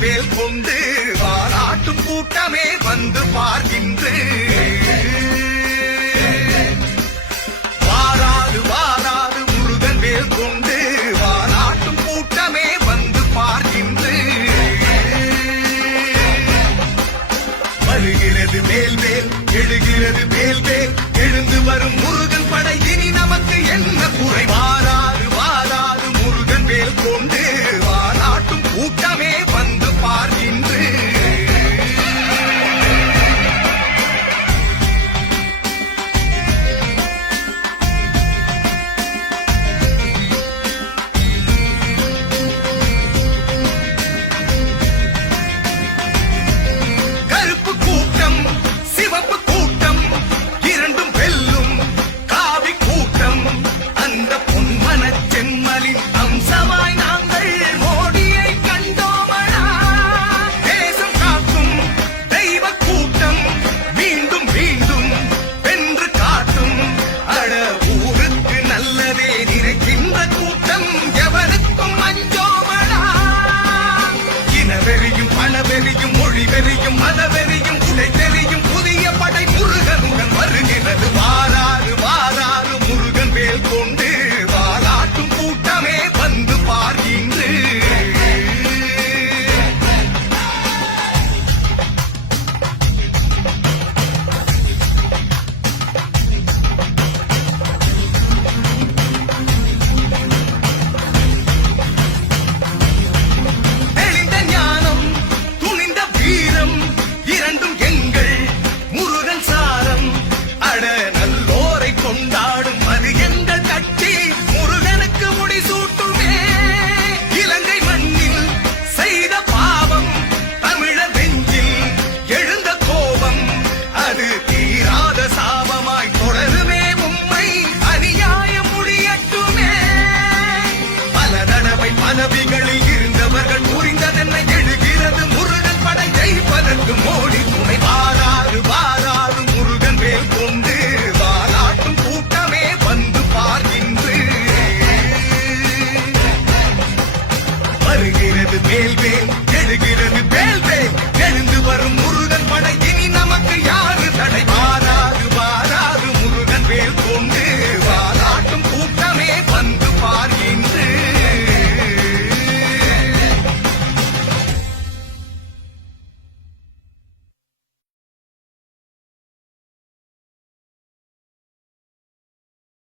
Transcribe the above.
வேல் கொண்டு வாராட்டும் கூட்டமே வந்து பார்க்கின்ற வாராது வாராது முருகன் வேல் கொண்டு வாராட்டும் கூட்டமே வந்து பார்க்கின்ற வருகிறது மேல் மேல் எழுகிறது மேல் மேல் எழுந்து வரும் முருகன் படை இனி நமக்கு என்ன குறை வாராது வாராது முருகன் வேல் கொண்டு வாராட்டும் கூட்டமே வந்து பார்க்கின்ற கருப்பு கூட்டம் சிவப்பு கூட்டம் இரண்டும் வெல்லும் காவி கூட்டம் அந்த பொன்மன செம்மலின் அம்சமாய் நாங்கள் மோடியை கண்டோமடா தேசம் காக்கும் தெய்வ கூட்டம் மீண்டும் மீண்டும் வென்று காட்டும் அட ஊருக்கு நல்லதே நினைக்கின்ற கூட்டம் எவருக்கும் அஞ்சோமடா இனவெறியும் பணவெறியும் மொழிவெறியும் மதவெறியும் உடை தெரியும் புதிய படை முருகனுடன் வருகிறது வாராறு வாராறு முருகன் வேல் கொண்டு வாராட்டும் கூட்டமே வந்து பார்க்கின்ற தெளிந்த ஞானம் துணிந்த வீரம் இரண்டும் எங்கள் முருகன் சாரம் அட நல்லோரை கொண்டாடும் அது எங்கள் கட்சி முருகனுக்கு முடிசூட்டுமே இலங்கை மண்ணில் செய்த பாவம் தமிழர் நெஞ்சில் எழுந்த கோபம் அது தீராத சாபமாய் தொடருமே உம்மை அநியாயம் முடியட்டுமே பல தடவை பதவிகளில் இருந்தவர்கள் புரிந்ததென்ன எழுகிறது முருகன் படை ஜெயிப்பதற்கு மோடி துணை வாராறு வாராறு முருகன் வேல் கொண்டு வாராட்டும் கூட்டமே வந்து பார்க்கின்ற வருகிறது மேல் மேல் எழுகிறது மேல் மேல் எழுந்து வரும் முருகன் படை